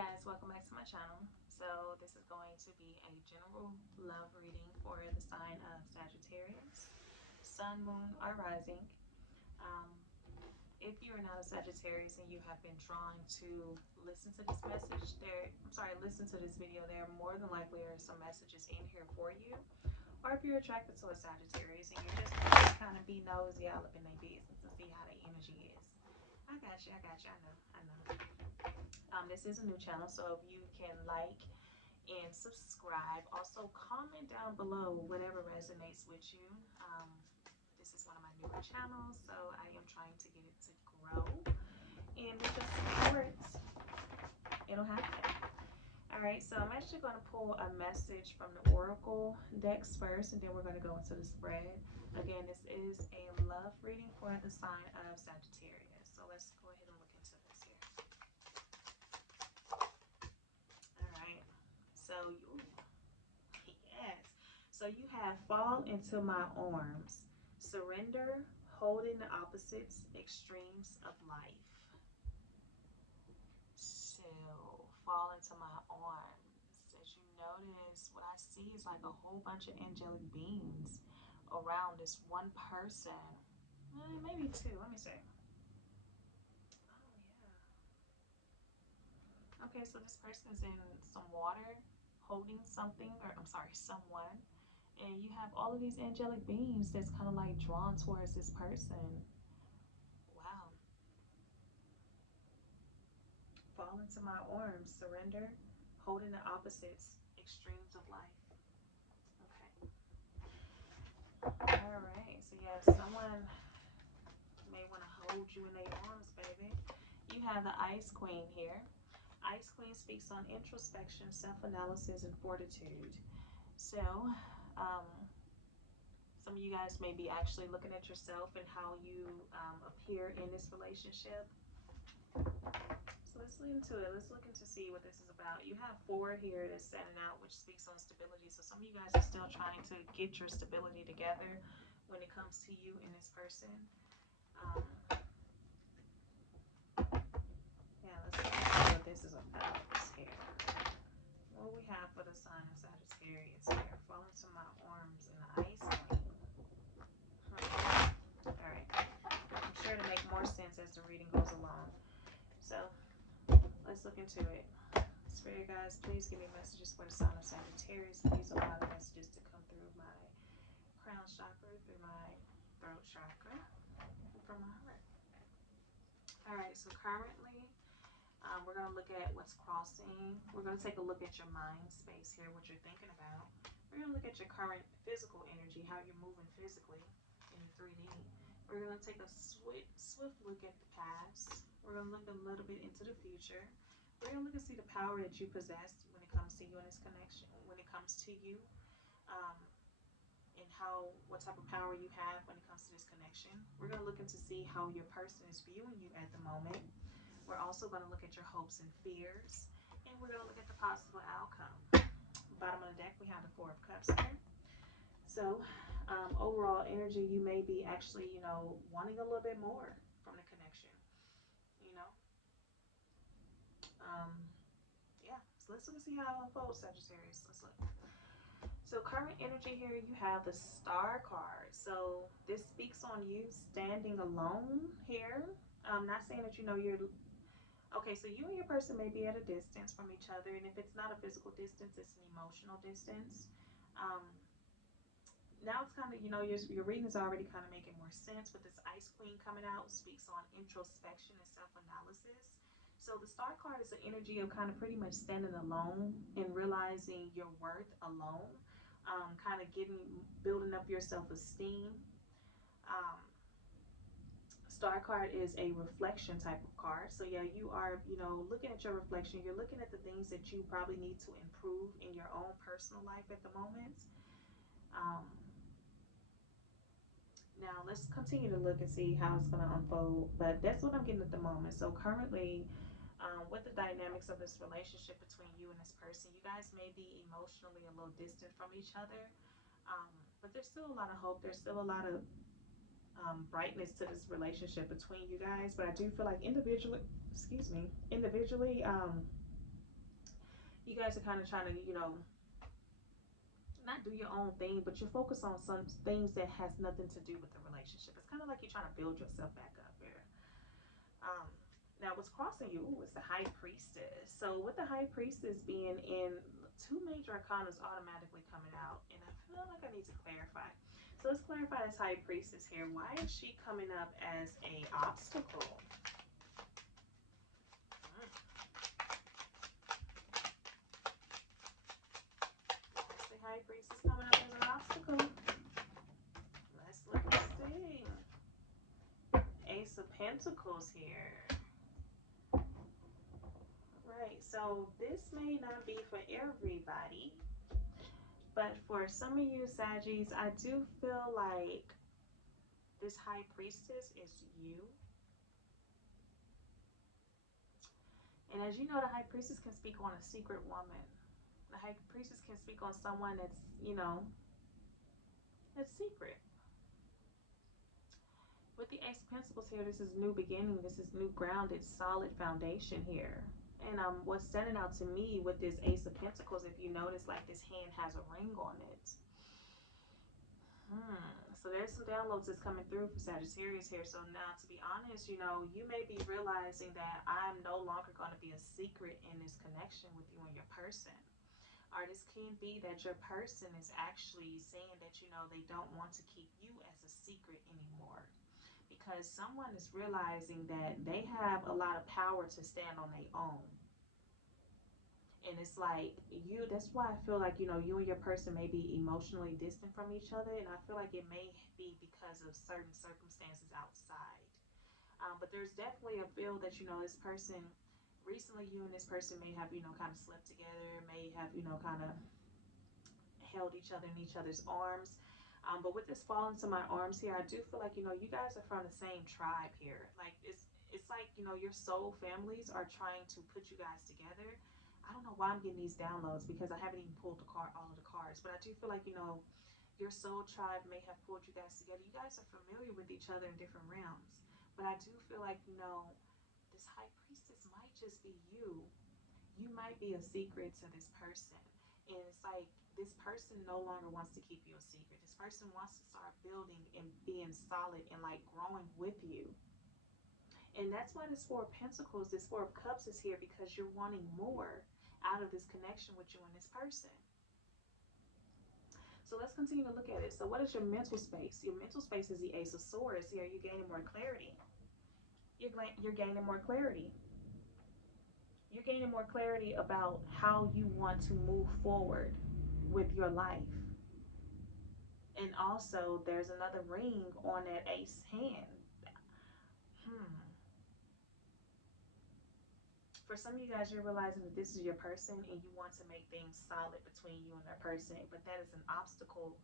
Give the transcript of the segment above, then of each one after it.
guys, welcome back to my channel. So this is going to be a general love reading for the sign of Sagittarius, Sun, Moon, or Rising. Um, if you are not a Sagittarius and you have been drawn to listen to this message, listen to this video, there more than likely are some messages in here for you. Or if you're attracted to a Sagittarius and you're just kind of be nosy all up in their business and see how their energy is. I got you, I know. This is a new channel, so if you can like and subscribe. Also, comment down below whatever resonates with you. This is one of my newer channels, so I am trying to get it to grow. And with the support, it'll happen. All right, so I'm actually going to pull a message from the Oracle decks first, and then we're going to go into the spread. Again, this is a love reading for the sign of Sagittarius. So let's go ahead and look into this here. All right, so yes. So you have fall into my arms, surrender, holding the opposites, extremes of life. So fall into my arms. As you notice, what I see is like a whole bunch of angelic beings around this one person. Maybe two. Let me see. Oh yeah. Okay, so this person is in some water, holding something, or I'm sorry, someone. And you have all of these angelic beings that's kind of like drawn towards this person. Wow. Fall into my arms, surrender, holding the opposites, extremes of life. Okay. All right. So yeah, someone may want to hold you in their arms, baby. You have the Ice Queen here. Ice Queen speaks on introspection, self-analysis, and fortitude. So, um, some of you guys may be actually looking at yourself and how you appear in this relationship. So let's look into it. Let's look into see what this is about. You have 4 here that's standing out, which speaks on stability. So some of you guys are still trying to get your stability together when it comes to you and this person. Um, yeah, let's see what this is about here. What we have for the sign of Sagittarius here. Fall into my arms and the Ice Queen. All right. I'm sure to make more sense as the reading goes along. So let's look into it. Spirit guys, please give me messages for the sign of Sagittarius. Please allow the messages to come through my crown chakra, through my throat chakra, and from my heart. All right, so currently we're going to look at what's crossing. We're going to take a look at your mind space here, what you're thinking about. We're going to look at your current physical energy, how you're moving physically in 3D. We're going to take a swift look at the past. We're going to look a little bit into the future. We're going to look and see the power that you possess when it comes to you and this connection, when it comes to you, um, and what type of power you have when it comes to this connection. We're going to look into see how your person is viewing you at the moment. We're also going to look at your hopes and fears, and we're going to look at the possible outcome. Bottom of the deck, we have the 4 of Cups here. So overall energy, you may be actually, wanting a little bit more from the connection, you know. Yeah, so let's look and see how it unfolds, Sagittarius. Let's look. So current energy here, you have the Star card. So this speaks on you standing alone here. I'm not saying that you're okay. So you and your person may be at a distance from each other, and if it's not a physical distance, it's an emotional distance. Um, Now it's kind of your reading is already kind of making more sense with this Ice Queen coming out. Speaks on introspection and self-analysis. So the Star card is the energy of kind of pretty much standing alone and realizing your worth alone, kind of building up your self-esteem. um, Star card is a reflection type of card. So yeah, you are, looking at your reflection. You're looking at the things that you probably need to improve in your own personal life at the moment. um, Now let's continue to look and see how it's going to unfold, but that's what I'm getting at the moment. So currently, with the dynamics of this relationship between you and this person, you guys may be emotionally a little distant from each other, but there's still a lot of hope. There's still a lot of brightness to this relationship between you guys. But I do feel like individually, you guys are kind of trying to, you know, not do your own thing, but you're focused on some things that has nothing to do with the relationship. It's kind of like you're trying to build yourself back up here. Um, Now, what's crossing you is the High Priestess. So, with the High Priestess being in, two major arcanas automatically coming out, and I feel like I need to clarify. So, let's clarify this High Priestess here. Why is she coming up as a obstacle? Why is the High Priestess coming up as an obstacle? Let's look and see. Ace of Pentacles here. Right, so this may not be for everybody, but for some of you Saggies, I do feel like this High Priestess is you. And as you know, the High Priestess can speak on a secret woman. The High Priestess can speak on someone that's, you know, that's secret. With the Ace of Pentacles here, this is new beginning. This is new grounded, solid foundation here. And what's standing out to me with this Ace of Pentacles, if you notice, like this hand has a ring on it. So there's some downloads that's coming through for Sagittarius here. So now, to be honest, you know, you may be realizing that I'm no longer going to be a secret in this connection with you and your person. Or this can be that your person is actually saying that, you know, they don't want to keep you as a secret anymore. Because someone is realizing that they have a lot of power to stand on their own. And it's like you, that's why I feel like, you know, you and your person may be emotionally distant from each other. And I feel like it may be because of certain circumstances outside. But there's definitely a feel that, you know, this person, recently you and this person may have, you know, kind of slept together, may have, you know, kind of held each other in each other's arms. But with this fall into my arms here, I do feel like, you know, you guys are from the same tribe here. Like it's like, you know, your soul families are trying to put you guys together. I don't know why I'm getting these downloads because I haven't even pulled all of the cards, but I do feel like, you know, your soul tribe may have pulled you guys together. You guys are familiar with each other in different realms, but I do feel like, you know, this High Priestess might just be you. You might be a secret to this person, and it's like this person no longer wants to keep you a secret. This person wants to start building and being solid and like growing with you. And that's why this Four of Pentacles, this Four of Cups is here, because you're wanting more out of this connection with you and this person. So let's continue to look at it. So what is your mental space? Your mental space is the Ace of Swords. Here you're gaining more clarity. You're gaining more clarity. You're gaining more clarity about how you want to move forward with your life. And also, there's another ring on that ace hand. For some of you guys, you're realizing that this is your person and you want to make things solid between you and that person, but that is an obstacle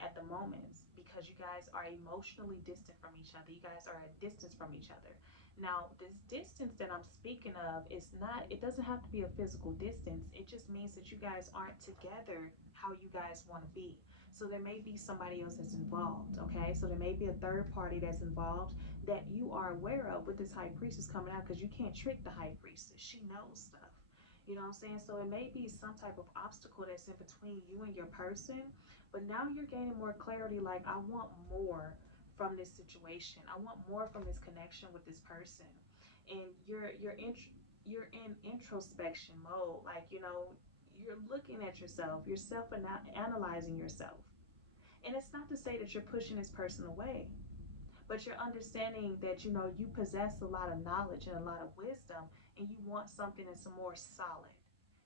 at the moment because you guys are emotionally distant from each other. You guys are at distance from each other. Now, this distance that I'm speaking of is not, it doesn't have to be a physical distance. It just means that you guys aren't together how you guys want to be. So there may be somebody else that's involved, okay? So there may be a third party that's involved that you are aware of with this High Priestess coming out, because you can't trick the High Priestess. She knows stuff. You know what I'm saying? So it may be some type of obstacle that's in between you and your person, but now you're gaining more clarity. Like, I want more from this situation. I want more from this connection with this person. And you're in introspection mode. Like, you know, you're looking at yourself. You're analyzing yourself. And it's not to say that you're pushing this person away, but you're understanding that, you know, you possess a lot of knowledge and a lot of wisdom, and you want something that's more solid.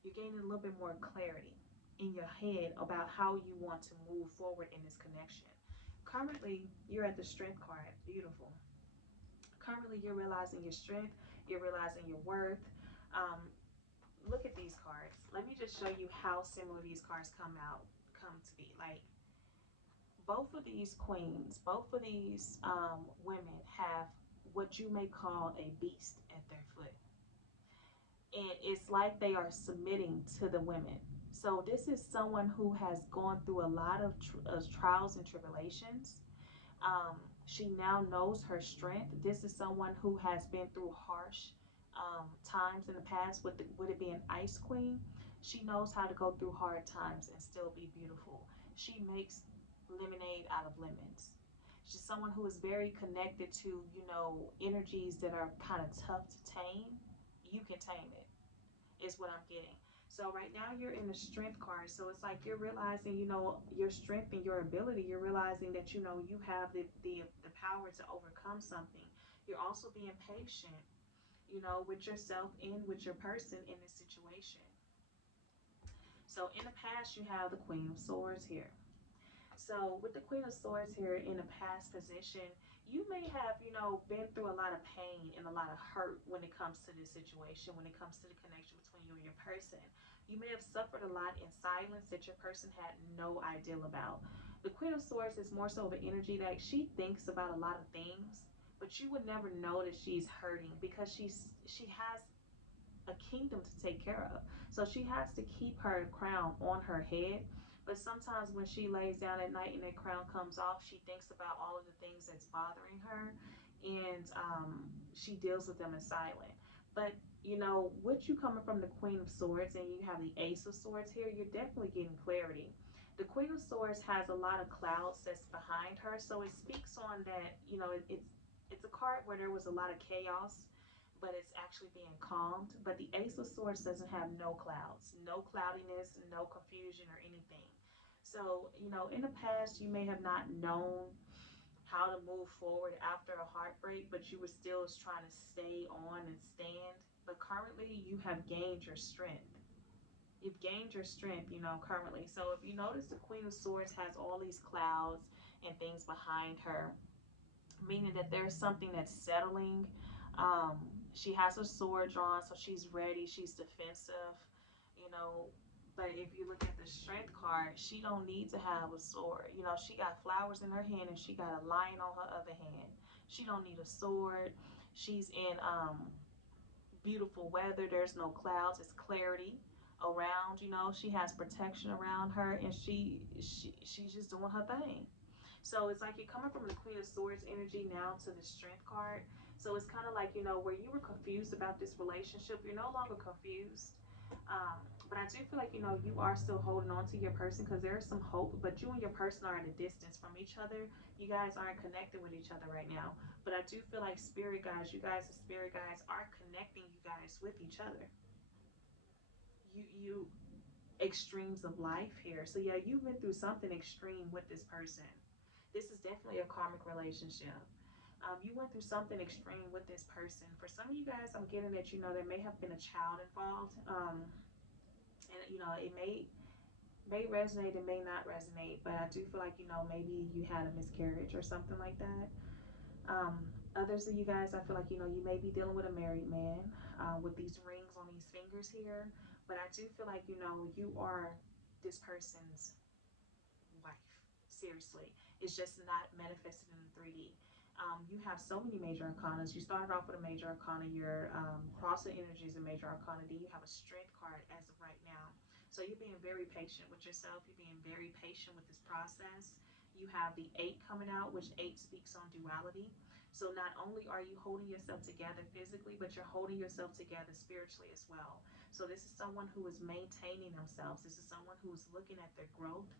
You're gaining a little bit more clarity in your head about how you want to move forward in this connection. Currently, you're at the Strength card. Beautiful. Currently, you're realizing your strength. You're realizing your worth. Um, Look at these cards. Let me just show you how similar these cards come to be. Like, both of these queens, both of these women have what you may call a beast at their foot. And it's like they are submitting to the women. So this is someone who has gone through a lot of trials and tribulations. She now knows her strength. This is someone who has been through harsh times in the past with it being Ice Queen, she knows how to go through hard times and still be beautiful. She makes lemonade out of lemons. She's someone who is very connected to, energies that are kind of tough to tame. You can tame it, is what I'm getting. So right now you're in the strength card. So it's like you're realizing, your strength and your ability. You're realizing that, you have the power to overcome something. You're also being patient, with yourself and with your person in this situation. So in the past, you have the Queen of Swords here. So with the Queen of Swords here in a past position, you may have, been through a lot of pain and a lot of hurt when it comes to this situation, when it comes to the connection between you and your person. You may have suffered a lot in silence that your person had no idea about. The Queen of Swords is more so of an energy that she thinks about a lot of things, but you would never know that she's hurting because she has a kingdom to take care of. So she has to keep her crown on her head. But sometimes when she lays down at night and that crown comes off, she thinks about all of the things that's bothering her, and she deals with them in silence. But with you coming from the Queen of Swords and you have the Ace of Swords here, you're definitely getting clarity. The Queen of Swords has a lot of clouds that's behind her, so it speaks on that. It's a card where there was a lot of chaos, but it's actually being calmed. But the Ace of Swords doesn't have no clouds, no cloudiness, no confusion or anything. So, in the past, you may have not known how to move forward after a heartbreak, but you were still trying to stay on and stand. But currently, you have gained your strength. You've gained your strength, currently. So, if you notice, the Queen of Swords has all these clouds and things behind her, meaning that there's something that's settling. Um, she has her sword drawn, so she's ready. She's defensive, you know. But if you look at the strength card, she don't need to have a sword. She got flowers in her hand and she got a lion on her other hand. She don't need a sword. She's in beautiful weather. There's no clouds. It's clarity around. She has protection around her, and she's just doing her thing. So it's like you're coming from the Queen of Swords energy now to the Strength card. So it's kind of like, where you were confused about this relationship, you're no longer confused. But I do feel like, you are still holding on to your person because there is some hope, but you and your person are at a distance from each other. You guys aren't connected with each other right now. But I do feel like spirit guys, you guys as spirit guys are connecting you guys with each other. You extremes of life here. So yeah, you've been through something extreme with this person. This is definitely a karmic relationship. You went through something extreme with this person. For some of you guys, I'm getting that there may have been a child involved, and it may resonate, it may not resonate. But I do feel like maybe you had a miscarriage or something like that. Others of you guys, I feel like you may be dealing with a married man with these rings on these fingers here. But I do feel like you are this person's wife. Seriously, it's just not manifested in the 3D. You have so many major arcanas. You started off with a major arcana. Your crossing energy is a major arcana. Then you have a strength card as of right now. So you're being very patient with yourself. You're being very patient with this process. You have the 8 coming out, which 8 speaks on duality. So not only are you holding yourself together physically, but you're holding yourself together spiritually as well. So this is someone who is maintaining themselves. This is someone who is looking at their growth,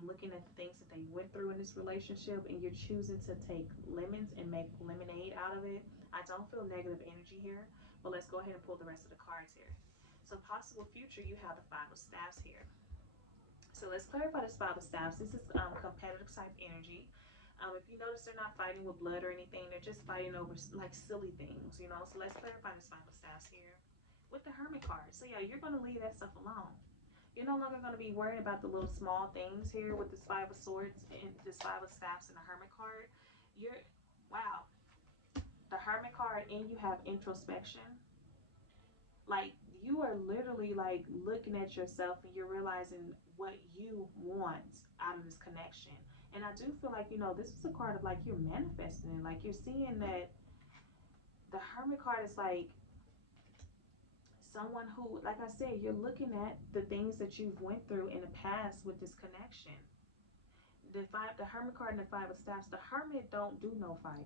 looking at the things that they went through in this relationship, and you're choosing to take lemons and make lemonade out of it. I don't feel negative energy here, but let's go ahead and pull the rest of the cards here. So possible future, you have the 5 of staffs here. So let's clarify this 5 of staffs. This is competitive type energy. If you notice, they're not fighting with blood or anything. They're just fighting over like silly things. So let's clarify this 5 of staffs here with the Hermit card. So yeah, you're going to leave that stuff alone. You're no longer going to be worrying about the little small things here with this 5 of swords and this 5 of staffs and the Hermit card. Wow, the Hermit card, and you have introspection. Like, you are literally like looking at yourself and you're realizing what you want out of this connection. And I do feel like, this is a card of like you're manifesting it. Like, you're seeing that the Hermit card is like someone who, like I said, you're looking at the things that you've went through in the past with this connection. The Hermit card and the 5 of staffs, the Hermit don't do no fighting.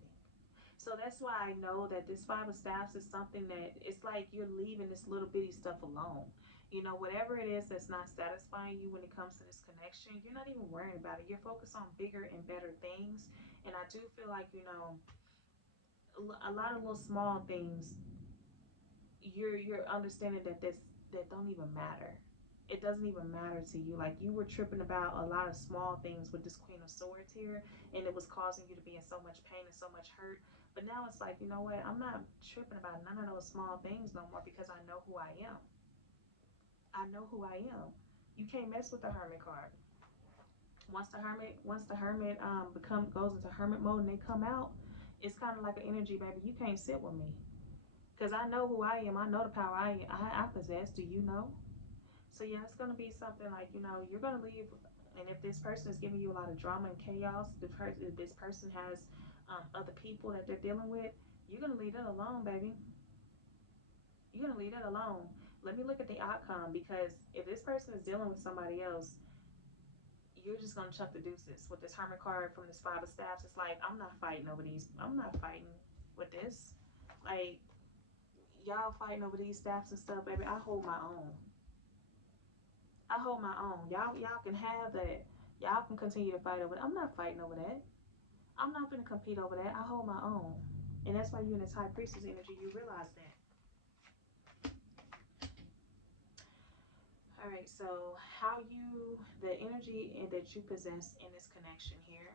So that's why I know that this Five of Staffs is something that it's like you're leaving this little bitty stuff alone. You know, whatever it is that's not satisfying you when it comes to this connection, you're not even worrying about it. You're focused on bigger and better things. And I do feel like, you know, a lot of little small things, you're understanding that that don't even matter. It doesn't even matter to you. Like you were tripping about a lot of small things with this Queen of Swords here, and it was causing you to be in so much pain and so much hurt. But now it's like, you know what? I'm not tripping about none of those small things no more because I know who I am. I know who I am. You can't mess with the Hermit card. Once the Hermit become goes into Hermit mode and they come out, it's kind of like an energy, baby. You can't sit with me because I know who I am. I know the power I possess. Do you know? So yeah, it's gonna be something like, you know, you're gonna leave, and if this person is giving you a lot of drama and chaos, if this person has other people that they're dealing with, you're gonna leave it alone, baby. You're gonna leave it alone. Let me look at the outcome, because if this person is dealing with somebody else, you're just gonna chuck the deuces with this Hermit card from this Five of Staffs. It's like, I'm not fighting over these. I'm not fighting with this. Like, y'all fighting over these staffs and stuff, baby. I hold my own. I hold my own. Y'all can have that. Y'all can continue to fight over it. I'm not fighting over that. I'm not gonna compete over that. I hold my own. And that's why you in this High Priestess energy, you realize that. All right, so the energy that you possess in this connection here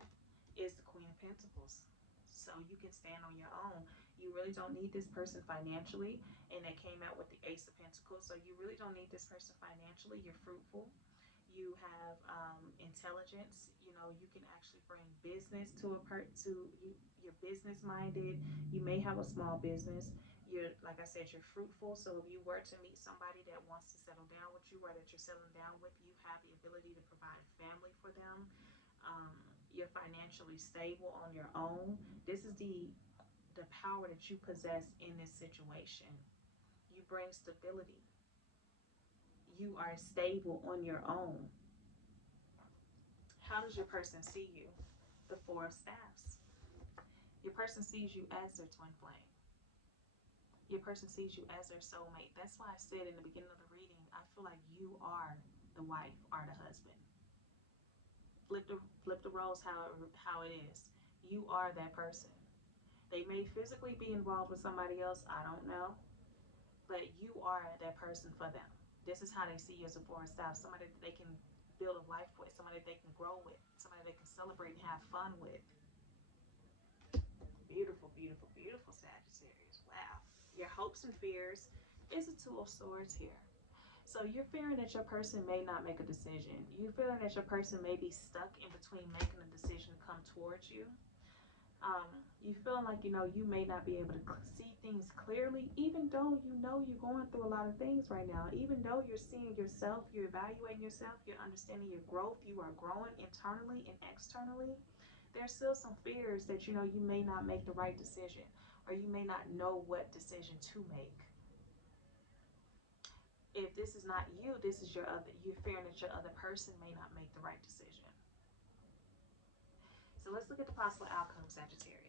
is the Queen of Pentacles. So you can stand on your own. You really don't need this person financially. And they came out with the Ace of Pentacles. So you really don't need this person financially. You're fruitful. You have intelligence. You know, you can actually bring business to you're business minded. You may have a small business. You're, like I said, you're fruitful. So if you were to meet somebody that wants to settle down with you, or that you're settling down with, you have the ability to provide family for them. You're financially stable on your own. This is the power that you possess in this situation. You bring stability. You are stable on your own. How does your person see you? The Four of Staffs. Your person sees you as their twin flame. Your person sees you as their soulmate. That's why I said in the beginning of the reading, I feel like you are the wife or the husband. Flip the roles how it is. You are that person. They may physically be involved with somebody else, I don't know, but you are that person for them. This is how they see you as a Four of Staffs. Somebody that they can build a life with, somebody that they can grow with, somebody they can celebrate and have fun with. Beautiful, beautiful, beautiful Sagittarius. Wow. Your hopes and fears is a Two of Swords here. So you're fearing that your person may not make a decision. You're feeling that your person may be stuck in between making a decision to come towards you. You feeling like, you know, you may not be able to see things clearly, even though you know you're going through a lot of things right now. Even though you're seeing yourself, you're evaluating yourself, you're understanding your growth, you are growing internally and externally. There's still some fears that, you know, you may not make the right decision, or you may not know what decision to make. If this is not you, this is you're fearing that your other person may not make the right decision. So let's look at the possible outcome, Sagittarius.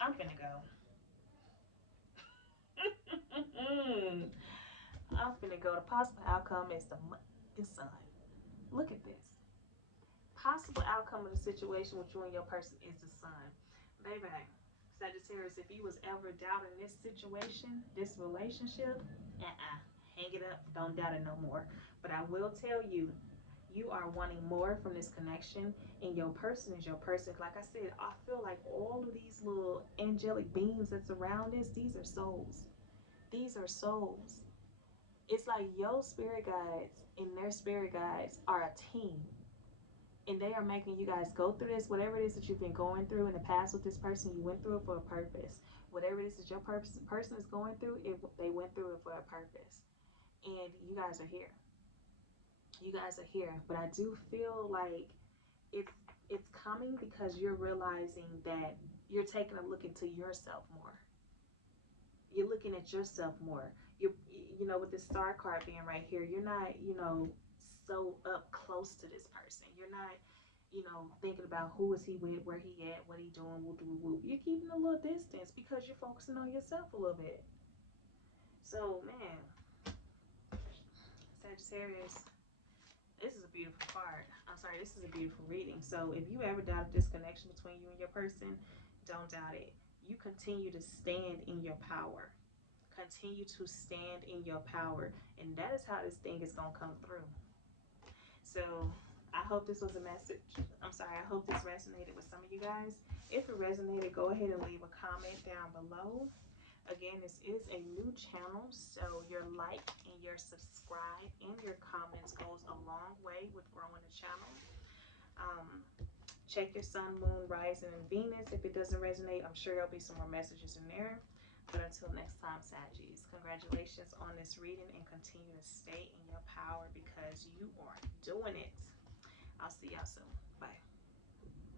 I'm finna go. I'm finna go. The possible outcome is the sun. Look at this. Possible outcome of the situation with you and your person is the sun. Baby, Sagittarius, if you was ever doubting this situation, this relationship, hang it up. Don't doubt it no more. But I will tell you, you are wanting more from this connection, and your person is your person. Like I said, I feel like all of these little angelic beings that's around this, these are souls. These are souls. It's like your spirit guides and their spirit guides are a team, and they are making you guys go through this. Whatever it is that you've been going through in the past with this person, you went through it for a purpose. Whatever it is that your person is going through, they went through it for a purpose, and you guys are here. You guys are here. But I do feel like it's it's coming because you're realizing that you're taking a look into yourself more. You're looking at yourself more. You know, with the star card being right here, you're not, you know, so up close to this person. You're not, you know, thinking about who is he with, where he at, what he doing, whoop, whoop, whoop. You're keeping a little distance because you're focusing on yourself a little bit. So, man, Sagittarius, this is a beautiful card. I'm sorry, this is a beautiful reading. So if you ever doubt this connection between you and your person, don't doubt it. You continue to stand in your power. Continue to stand in your power. And that is how this thing is going to come through. So I hope this was a message. I'm sorry, I hope this resonated with some of you guys. If it resonated, go ahead and leave a comment down below. Again, this is a new channel, so your like and your subscribe and your comments goes a long way with growing the channel. Check your sun, moon, rising, and Venus. If it doesn't resonate, I'm sure there'll be some more messages in there. But until next time, Saggies, congratulations on this reading and continue to stay in your power because you are doing it. I'll see y'all soon.